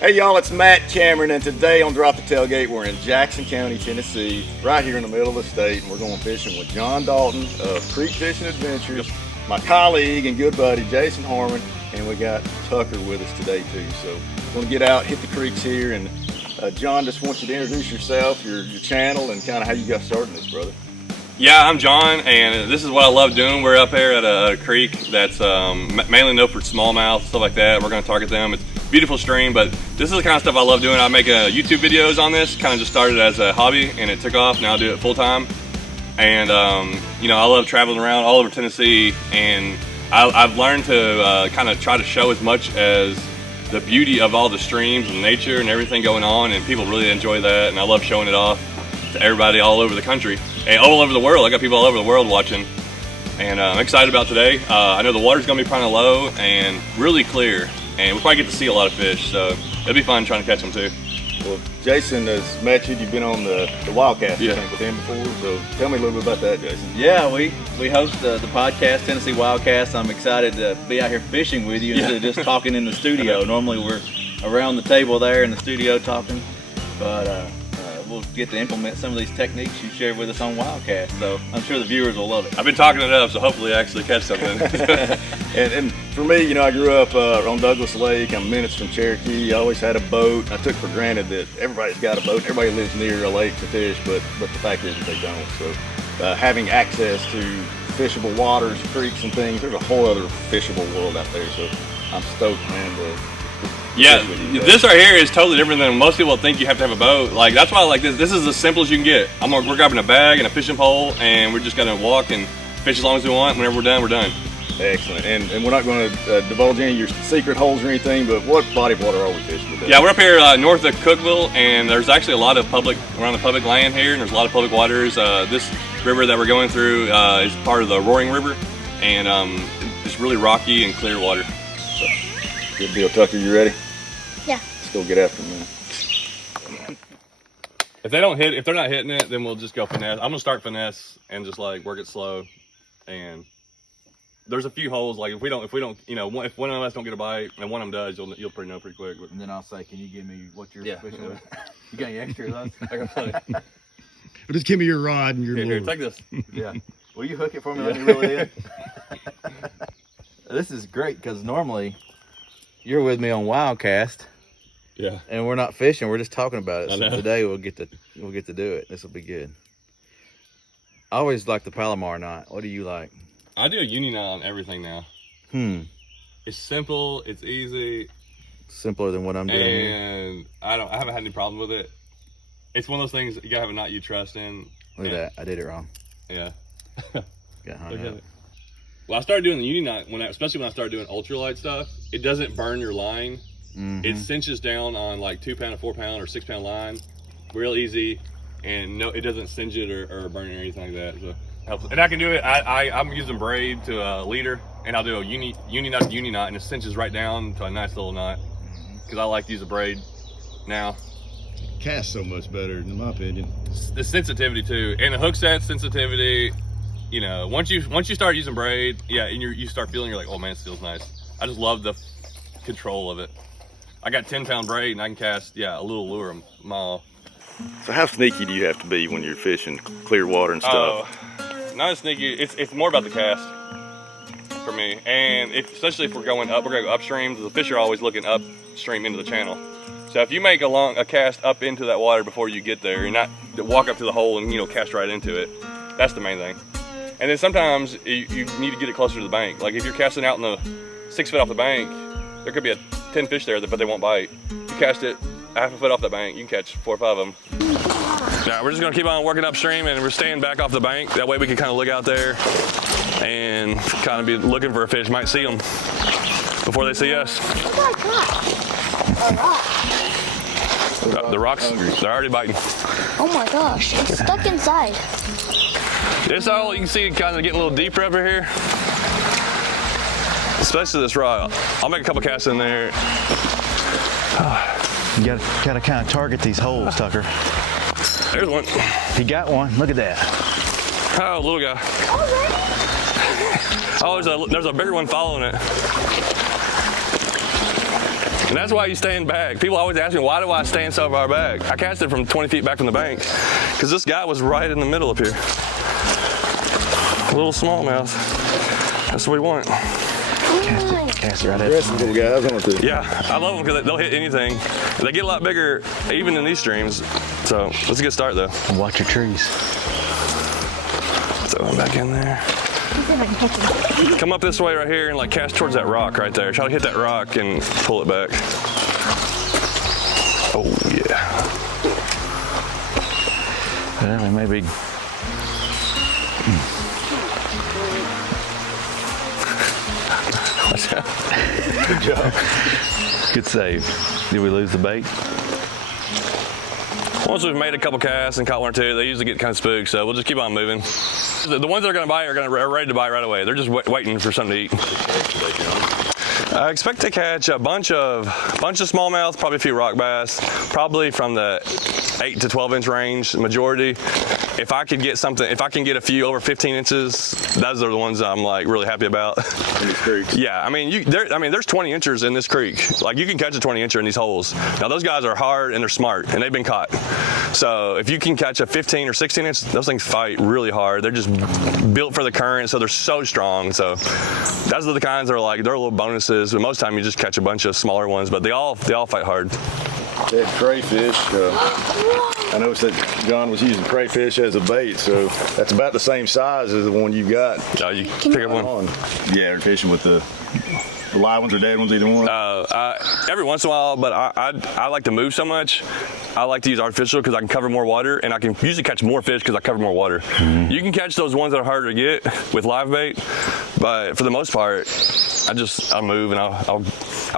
Hey y'all, it's Matt Cameron, and today on Drop The Tailgate, we're in Jackson County, Tennessee, right here in the middle of the state, and we're going fishing with John Dalton of Creek Fishing Adventures, my colleague and good buddy Jason Harmon, and we got Tucker with us today too. So we're going to get out, hit the creeks here, and John, just want you to introduce yourself, your channel, and kind of how you got started in this, brother. Yeah, I'm John, and this is what I love doing. We're up here at a creek that's mainly known for smallmouth, stuff like that. We're going to target them. It's a beautiful stream, but this is the kind of stuff I love doing. I make YouTube videos on this. Kind of just started as a hobby, and it took off. Now I do it full time. And you know, I love traveling around all over Tennessee, and I've learned to kind of try to show as much as the beauty of all the streams and nature and everything going on, and people really enjoy that, and I love showing it off to everybody all over the country and all over the world. I got people all over the world watching, and I'm excited about today. I know the water's gonna be kind of low and really clear, and we'll probably get to see a lot of fish, so it'll be fun trying to catch them too. Well, Jason has met you. You've been on the WildCast, Yeah. I think, with him before, so tell me a little bit about that, Jason. Yeah, we host the podcast, Tennessee WildCast. I'm excited to be out here fishing with you instead of just talking in the studio. Normally we're around the table there in the studio talking, but we'll get to implement some of these techniques you shared with us on WildCast, so I'm sure the viewers will love it. I've been talking it up, so hopefully I actually catch something. And for me, you know, I grew up on Douglas Lake. I'm minutes from Cherokee. I always had a boat. I took for granted that everybody's got a boat. Everybody lives near a lake to fish, but the fact is that they don't. So having access to fishable waters, creeks and things, there's a whole other fishable world out there. So I'm stoked, man, to Yeah, fish with you guys. this right here is totally different than most people think you have to have a boat. Like, that's why I like this. This is as simple as you can get. We're grabbing a bag and a fishing pole, and we're just gonna walk and fish as long as we want. Whenever we're done, we're done. Excellent. And we're not going to divulge any of your secret holes or anything, but what body of water are we fishing with? Yeah, we're up here north of Cookville, and there's actually a lot of we're on the public land here, and there's a lot of public waters. This river that we're going through is part of the Roaring River, and it's really rocky and clear water. So. Good deal. Tucker, you ready? Yeah. Let's go get after them, man. If they're not hitting it, then we'll just go finesse. I'm gonna start finesse and just like work it slow. And there's a few holes, like if we don't, you know, if one of us don't get a bite and one of them does, you'll pretty know pretty quick. But. And then I'll say, can you give me what you're Yeah. fishing with? You got any extra of those? I got plenty. Just give me your rod and your Here, lure. take this. Yeah. Will you hook it for me? Let me reel it in. This is great because normally you're with me on WildCast Yeah. and we're not fishing. We're just talking about it. I So know. today we'll get to do it. This will be good. I always like the Palomar knot. What do you like? I do a uni knot on everything now. It's simple, it's easy, Simpler than what I'm doing here. and I haven't had any problem with it. It's one of those things you gotta have a knot you trust in. Look at that. I did it wrong. Yeah. Got hung Look at up. it. Well, I started doing the uni knot especially when I started doing ultralight stuff. It doesn't burn your line. It cinches down on like 2 pound or 4 pound or 6 pound line, real easy, and no, it doesn't singe it or burn it or anything like that. So helps. And I can do it. I'm using braid to a leader, and I'll do a uni knot to uni knot, and it cinches right down to a nice little knot. Because I like to use a braid now. Cast so much better, in my opinion. The sensitivity too, and the hook set sensitivity. You know, once you start using braid, yeah, and you start feeling, you're like, oh man, it feels nice. I just love the control of it. I got 10-pound braid, and I can cast, a little lure a mile. So how sneaky do you have to be when you're fishing clear water and stuff? Not as sneaky. It's more about the cast for me, and especially if we're gonna go upstream. The fish are always looking upstream into the channel. So if you make a cast up into that water before you get there, you're not walk up to the hole and cast right into it. That's the main thing. And then sometimes you need to get it closer to the bank. Like if you're casting out in the 6 foot off the bank, there could be 10 fish there, but they won't bite. You cast it half a foot off the bank, you can catch 4 or 5 of them. Now we're just gonna keep on working upstream, and we're staying back off the bank. That way we can kind of look out there and kind of be looking for a fish. Might see them before they see us. What was that? The rocks, they're already biting. Oh my gosh, it's stuck inside. It's all, you can see it kind of getting a little deeper over here. Especially this rod. I'll make a couple casts in there. You gotta kind of target these holes, Tucker. There's one. He got one. Look at that. Oh, little guy. Oh, there's a bigger one following it. And that's why you stand back. People always ask me, why do I stand so far back? I cast it from 20 feet back from the bank because this guy was right in the middle up here. A little smallmouth. That's what we want. Cast it right at Aggressive little guys, aren't they? Yeah, I love them because they'll hit anything. They get a lot bigger even in these streams. So let's get a start though. Watch your trees. Throw them back in there. Come up this way right here and like cast towards that rock right there. Try to hit that rock and pull it back. Oh yeah. Well, maybe. Good job. Good save. Did we lose the bait? Once we've made a couple casts and caught one or two, they usually get kind of spooked, so we'll just keep on moving. The ones that are going to bite are ready to bite right away. They're just waiting for something to eat. I expect to catch a bunch of smallmouth, probably a few rock bass, probably from the 8 to 12 inch range, majority. If I could get something, if I can get a few over 15 inches, those are the ones I'm like really happy about. In these creeks. Yeah, I mean, there's 20 inchers in this creek. Like you can catch a 20 incher in these holes. Now those guys are hard and they're smart and they've been caught. So if you can catch a 15 or 16 inch, those things fight really hard. They're just built for the current, so they're so strong. So those are the kinds that are like, they're little bonuses, but most of the time you just catch a bunch of smaller ones, but they all fight hard. They had crayfish. I noticed that John was using crayfish as a bait, so that's about the same size as the one you got. You pick up one. Yeah, they're fishing with the live ones or dead ones, either one. Every once in a while, but I like to move so much. I like to use artificial because I can cover more water, and I can usually catch more fish because I cover more water. Mm-hmm. You can catch those ones that are harder to get with live bait, but for the most part, I'll move and I'll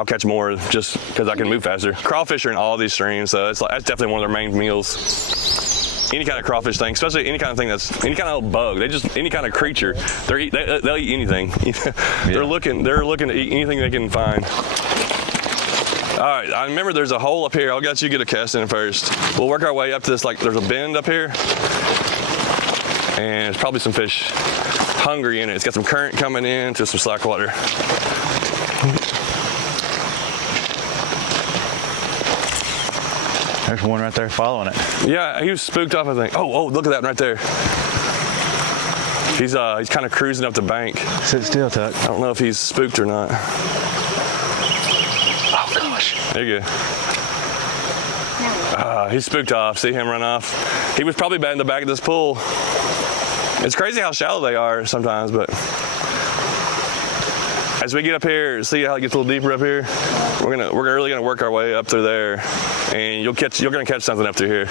catch more just because I can move faster. Crawfish are in all these streams, so that's definitely one of their main meals. Any kind of crawfish thing, especially any kind of thing any kind of bug. Any kind of creature. They'll eat anything. They're looking to eat anything they can find. All right, I remember there's a hole up here. I'll let you get a cast in first. We'll work our way up to this, like there's a bend up here. And there's probably some fish hungry in it. It's got some current coming in to some slack water. There's one right there following it. Yeah, he was spooked off, I think. Oh, look at that right there. He's kind of cruising up the bank. Sit still, Tuck. I don't know if he's spooked or not. Oh, gosh. There you go. He's spooked off. See him run off? He was probably in the back of this pool. It's crazy how shallow they are sometimes, but as we get up here, see how it gets a little deeper up here? We're really gonna work our way up through there, and you're gonna catch something up through here.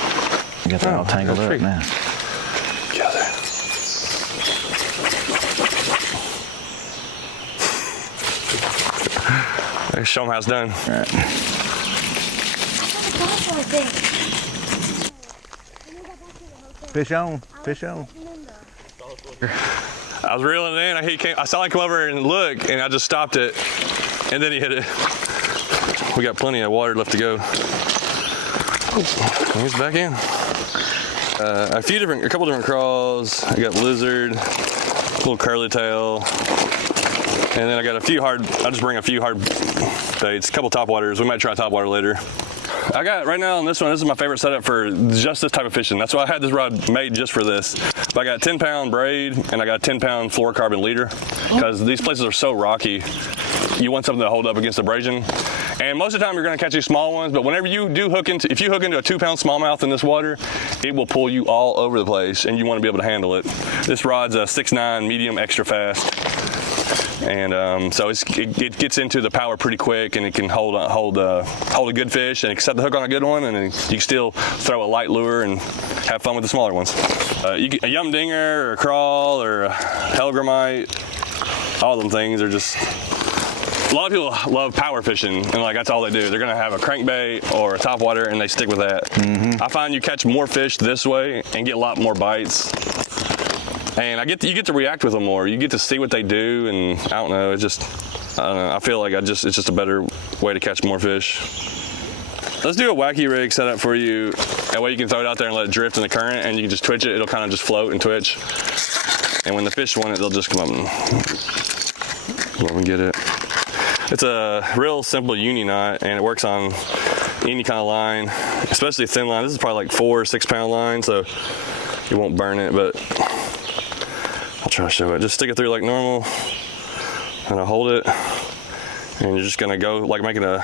You got that all tangled up now. Together. Let's show them how it's done. All right. Fish on, fish on. I was reeling it in. I saw him come over and look, and I just stopped it, and then he hit it. We got plenty of water left to go. He's back in. A couple different craws. I got lizard, little curly tail, and then I got a few hard. I'll just bring a few hard baits. A couple topwaters. We might try topwater later. I got right now on this one, this is my favorite setup for just this type of fishing. That's why I had this rod made just for this. But I got a 10-pound braid and I got a 10-pound fluorocarbon leader because these places are so rocky. You want something to hold up against abrasion. And most of the time you're gonna catch these small ones, but whenever you do if you hook into a 2-pound smallmouth in this water, it will pull you all over the place and you wanna be able to handle it. This rod's a 6'9", medium, extra fast. And so it gets into the power pretty quick, and it can hold a good fish, and set the hook on a good one, and then you can still throw a light lure and have fun with the smaller ones. A yum dinger or a crawl or a hellgrammite, all them things are just. A lot of people love power fishing, and like that's all they do. They're gonna have a crankbait or a topwater, and they stick with that. Mm-hmm. I find you catch more fish this way and get a lot more bites. And you get to react with them more. You get to see what they do, and I don't know. I don't know. I feel like it's just a better way to catch more fish. Let's do a wacky rig setup for you. That way you can throw it out there and let it drift in the current, and you can just twitch it. It'll kind of just float and twitch. And when the fish want it, they'll just come up and get it. It's a real simple uni knot, and it works on any kind of line, especially a thin line. This is probably like 4 or 6 pound line, so you won't burn it, but I'll try to show it. Just stick it through like normal, and I hold it, and you're just gonna go like making a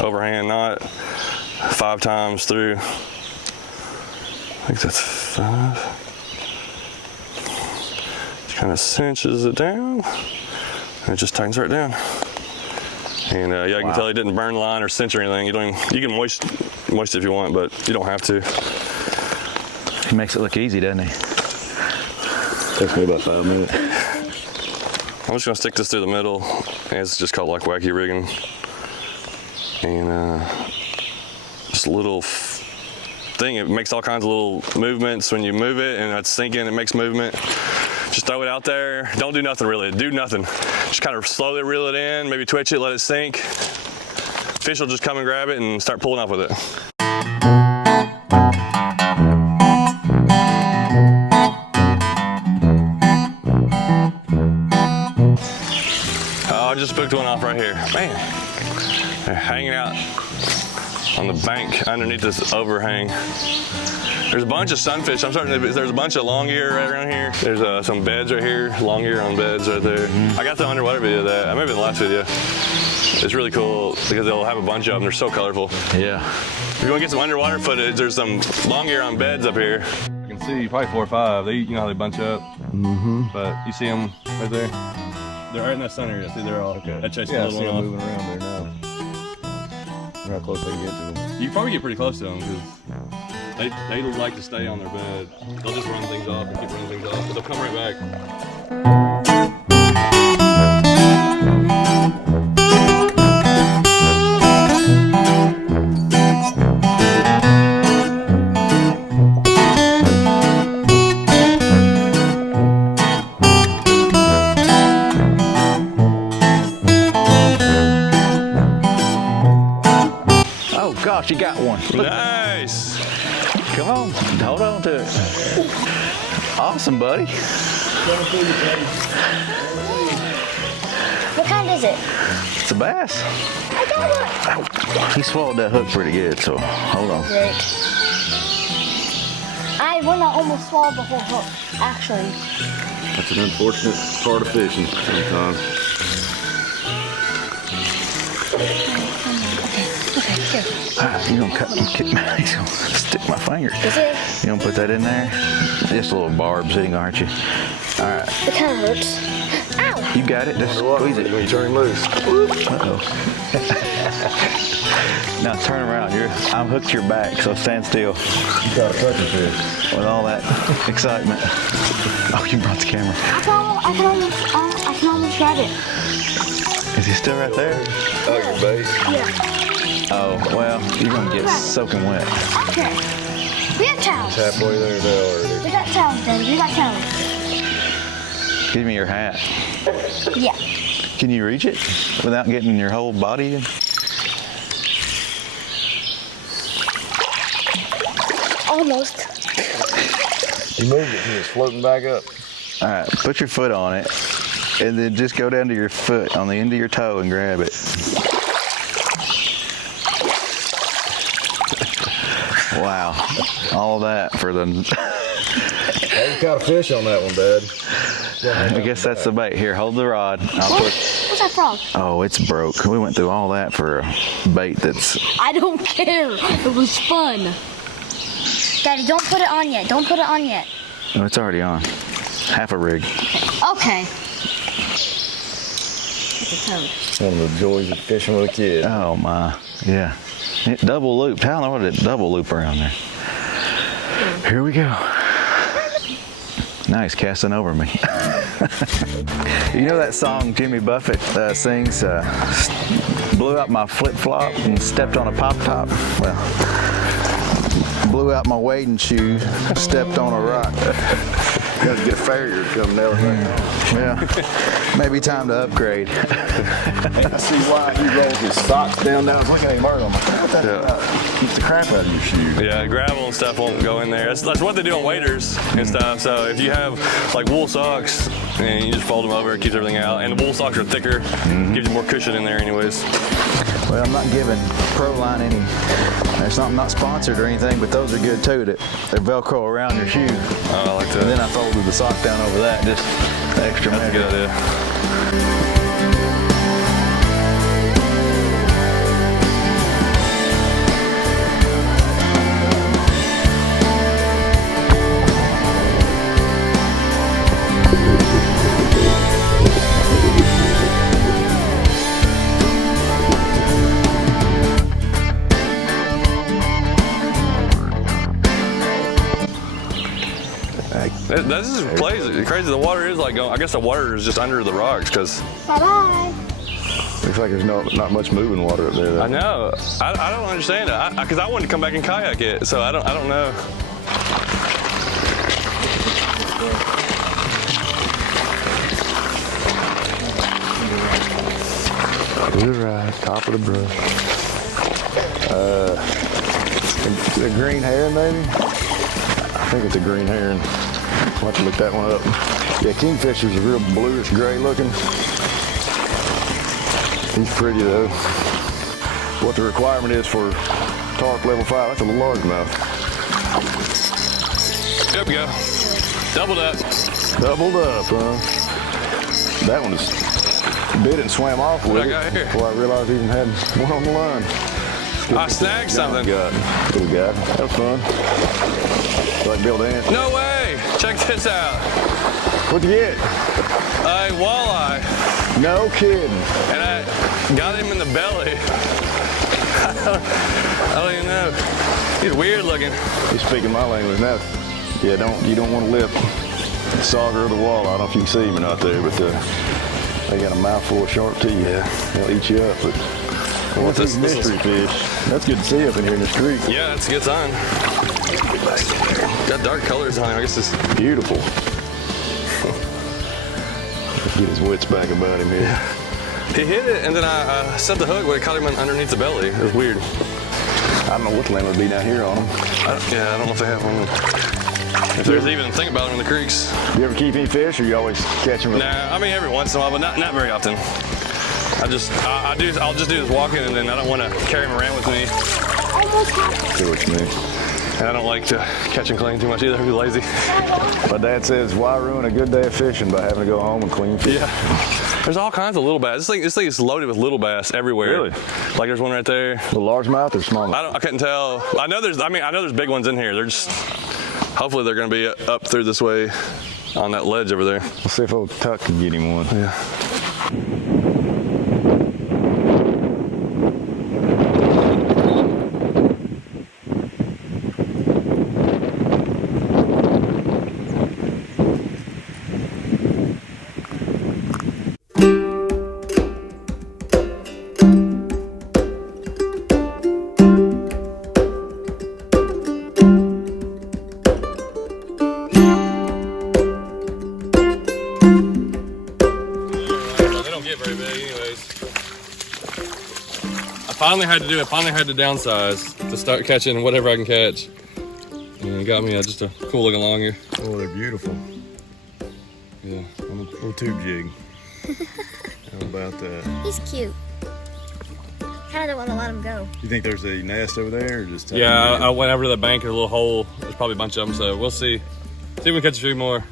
overhand knot 5 times through. I think that's 5. Just kind of cinches it down, and it just tightens right down. And yeah, you can tell he didn't burn the line or cinch or anything. You don't even, you can moist it if you want, but you don't have to. He makes it look easy, doesn't he? Takes me about 5 minutes. I'm just gonna stick this through the middle, and it's just called like wacky rigging. And just a little thing, it makes all kinds of little movements when you move it, and it's sinking, it makes movement. Just throw it out there. Don't do nothing really, do nothing. Just kind of slowly reel it in, maybe twitch it, let it sink. Fish will just come and grab it and start pulling off with it. Oh, I just booked one off right here. Man, they're hanging out on the bank underneath this overhang. There's a bunch of sunfish. I'm starting to, there's a bunch of long ear right around here. There's some beds right here, long ear on beds right there. I got the underwater video of that, maybe in the last video. It's really cool because they'll have a bunch of them. They're so colorful. Yeah. If you want to get some underwater footage, there's some long ear on beds up here. You can see probably 4 or 5. They, you know how they bunch up. But you see them right there? They're right in that center. See, they're all I chased Yeah, I the see little them one moving around there now. Look how close they can get to them. off. You can probably get pretty close to them because they like to stay on their bed. They'll just run things off and keep running things off, but they'll come right back. Oh gosh, you got one. Look. Nice. Come on, hold on to it. Awesome, buddy. What kind is it? It's a bass. I got one. He swallowed that hook pretty good, so hold on. Great. I wanna almost swallow the whole hook, actually. That's an unfortunate part of fishing sometimes. Okay, here. You're gonna kick me. He's gonna stick my finger. This is. You gonna put that in there? Just a little barbs hitting, aren't you? All right. It kind of hurts. Ow! You got it. Just squeeze it. When you turn him loose. Uh-oh. Now turn around. I'm hooked to your back, so stand still. You got a sucker fish. With all that excitement. Oh, you brought the camera. I can almost grab it. Is he still right there? Oh, your bait. Yeah. Oh, well, you're gonna get soaking wet. Okay. We have towels. Halfway there already. We got towels, Daddy. We got towels. Give me your hat. Yeah. Can you reach it without getting your whole body in? Almost. He moved it. He was floating back up. All right, put your foot on it, and then just go down to your foot on the end of your toe and grab it. Wow, all that for the... Hey, you caught a fish on that one, Dad. I guess that's the bait. Here, hold the rod. What's that frog? Oh, it's broke. We went through all that for a bait that's... I don't care. It was fun. Daddy, don't put it on yet. Don't put it on yet. Oh, it's already on. Half a rig. Okay. It's a toad. One of the joys of fishing with a kid. Oh my, yeah. It double looped. How in the world did it double loop around there? Here we go. Nice casting over me. You know that song Jimmy Buffett sings, blew out my flip-flop and stepped on a pop-top? Well, blew out my wading shoes, stepped on a rock. Gotta get a farrier to come nail it back. Yeah. Maybe time to upgrade. I see why he rolls his socks down. I was looking at him earlier. I'm like, what that about? Keeps the crap out of your shoe. Yeah, gravel and stuff won't go in there. That's what they do on waders and stuff. So if you have like wool socks and you just fold them over, it keeps everything out. And the wool socks are thicker, gives you more cushion in there anyways. Well, I'm not giving Proline any. I'm not sponsored or anything, but those are good too. They're Velcro around your shoe. Oh, I like that. And then I folded the sock down over that, just extra That's a measure. good idea. This is crazy. The water is like going. I guess the water is just under the rocks because. Bye-bye. Looks like there's not much moving water up there, though. I know. I don't understand it because I wanted to come back and kayak it, so I don't know. To the right, top of the brush. A green heron, maybe? I think it's a green heron. I'll have to look that one up. Yeah, kingfisher's a real bluish gray looking. He's pretty though. What the requirement is for tarp level 5, that's a largemouth. There we go. Doubled up. Doubled up, huh? That one is bit and swam off with What I it got here? before I realized I even had one on the line. I snagged something. Little guy. That was fun. Like Bill Dance. No way! Check this out. What'd you get? A walleye, No kidding. and I got him in the belly. I don't even know. He's weird looking. You're speaking my language now. Yeah, you don't want to lip the sauger of the wall. I don't know if you can see him or not there, but they got a mouthful of sharp teeth. Yeah, they'll eat you up. But what's this- these this mystery fish? That's good to see up in here in this creek. Yeah, it's a good sign. Got dark colors on him. I guess it's Beautiful. Let's get his wits back about him here. He hit it, and then I set the hook when it caught him underneath the belly. It was weird. I don't know what the limit would be down here on them. I don't know if they have one. If there's even a thing about them in the creeks. You ever keep any fish, or you always catch them? Nah, I mean every once in a while, but not very often. I'll just do this walking, and then I don't want to carry him around with me, See what you mean. and I don't like to catch and clean too much either. I'm lazy. My dad says, why ruin a good day of fishing by having to go home and clean fish? Yeah. There's all kinds of little bass. This thing is loaded with little bass everywhere. Really? Like there's one right there. The largemouth or smallmouth? I couldn't tell. I know there's big ones in here. They're just, hopefully they're gonna be up through this way on that ledge over there. Let's see if old Tuck can get him one. Yeah. They don't get very big anyways. I finally had to downsize to start catching whatever I can catch. And it got me just a cool looking longer. Oh, they're beautiful. Yeah. I'm a little tube jig. How about that? He's cute. Kind of don't want to let him go. You think there's a nest over there, or just? Yeah, I went over to the bank, a little hole. There's probably a bunch of them, so we'll see. See if we can catch a few more.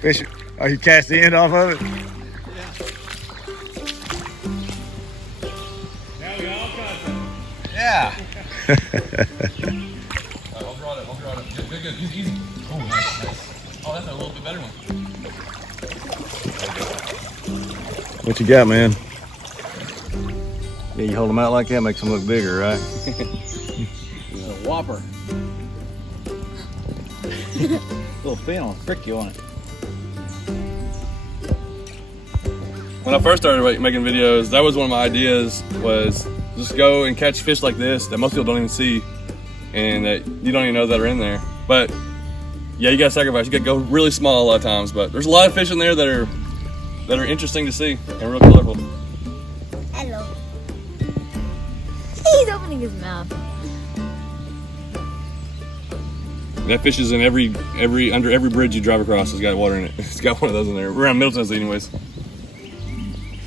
Fish. Oh, you cast the end off of it? Yeah. I'll draw it. Good. Easy. Oh, nice. Oh, that's a little bit better one. What you got, man? Yeah, you hold them out like that, makes them look bigger, right? A whopper. Little fin will frick you on it. When I first started making videos, that was one of my ideas, was just go and catch fish like this that most people don't even see and that you don't even know that are in there. But Yeah, you gotta sacrifice. You gotta go really small a lot of times, but there's a lot of fish in there that are interesting to see and real colorful. Hello. He's opening his mouth. That fish is in under every bridge you drive across. It's got water in it. It's got one of those in there. We're around Middle Tennessee, anyways.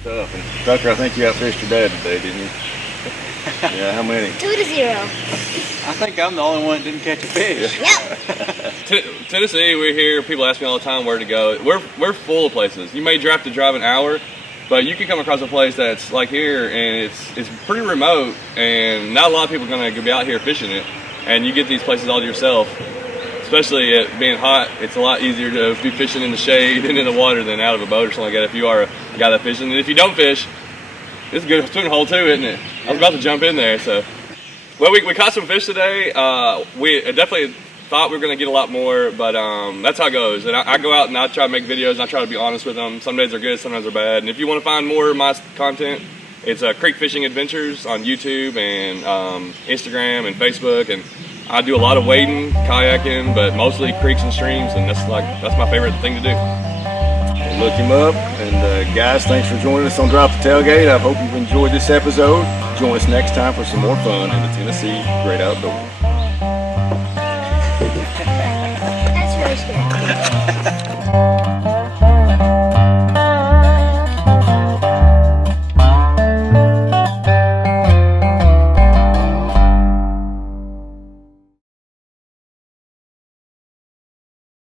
Stuff. And Tucker, I think you outfished your dad today, didn't you? Yeah, how many? 2-0. I think I'm the only one that didn't catch a fish. Yep. Tennessee, we're here. People ask me all the time where to go. We're full of places. You may have to drive an hour, but you can come across a place that's like here, and it's pretty remote, and not a lot of people are gonna be out here fishing it. And you get these places all to yourself. Especially it being hot, it's a lot easier to be fishing in the shade and in the water than out of a boat or something like that if you are a guy that fishes. And if you don't fish, it's a good swimming hole too, isn't it? I was about to jump in there, so. Well, we caught some fish today. We definitely thought we were going to get a lot more, but that's how it goes. And I go out and I try to make videos and I try to be honest with them. Some days are good, sometimes they're bad. And if you want to find more of my content, it's Creek Fishing Adventures on YouTube and Instagram and Facebook. And I do a lot of wading, kayaking, but mostly creeks and streams, and that's my favorite thing to do. Look him up. And guys, thanks for joining us on Drop the Tailgate. I hope you've enjoyed this episode. Join us next time for some more fun in the Tennessee Great Outdoors. That's really scary.